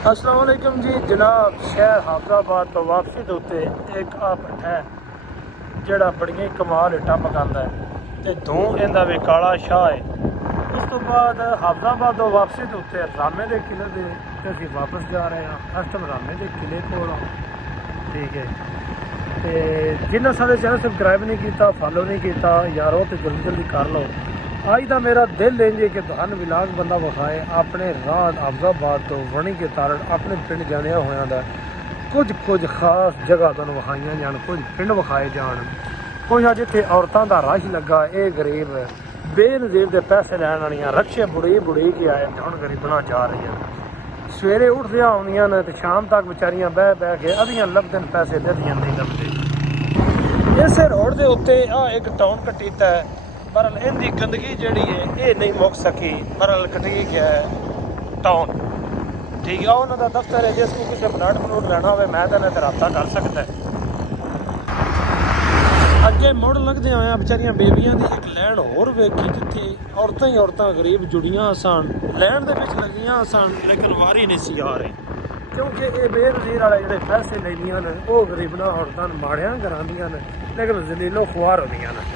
अस्सलाम वालेकुम जी जनाब। शहर हाफजाबाद तो वापसी के उत्ते एक आ भट्ठा है ਜਿਹੜਾ बड़ियां कमाल इट्टां पकांदा है ते धूं इंदा वे काला शाह है। उस तो बाद हाफजाबाद तो वापसी के उत्ते रामे के किले दे ते असीं वापस जा रहे हैं। इस टाइम रामे के किले कोल ठीक है। ते जिन्हें साढ़े चैनल सबसक्राइब नहीं किया, फॉलो नहीं किया यारो, तो जल्दी जल्दी कर लो। अज का मेरा दिल इंज कि तुहानू विलाग बंदा विखाए अपने राह हाफजाबाद तो वणी के तारण अपने पिंड जाने होया कुछ खास जगह तुहानू विखाइयां जान, कुछ पिंड विखाए जान, कुछ अज इत्थे औरतां दा रश लगा। ये गरीब बेनज़ीर दे पैसे लैण वालियां रक्शे बुड़ी के आए ते हुण गरीबना जा रही हैं। सवेरे उठदियां आउंदियां ने ते शाम तक बेचारियां बह के अद्धियां लभदे पैसे दधियां नहीं लभदे। इस रोड के उत्ते आ एक टाउन कटीता है, बरल इनकी गंदगी जड़ी है ये नहीं मुक सकी, बरल कटी गया है टाउन ठीक है। उन्होंने दफ्तर है, जिसको किसी प्लाट प्लूट लेना हो मैं तो रब्ता कर सकता है। अगे मुड़ लगदे आया बेचारियां बेबियां की एक लैन होर वेखी जिथे औरतां ही औरतां गरीब जुड़ियां सन, लैन दे विच लगियां सन, लेकिन वारी नहीं सी आ रही क्योंकि ये बेनज़ीर वाले जिहड़े पैसे लैंदियां ने वो गरीबना औरतां माड़ियां करांदियां ने, लेकिन जलीलो खुआर होंदियां ने।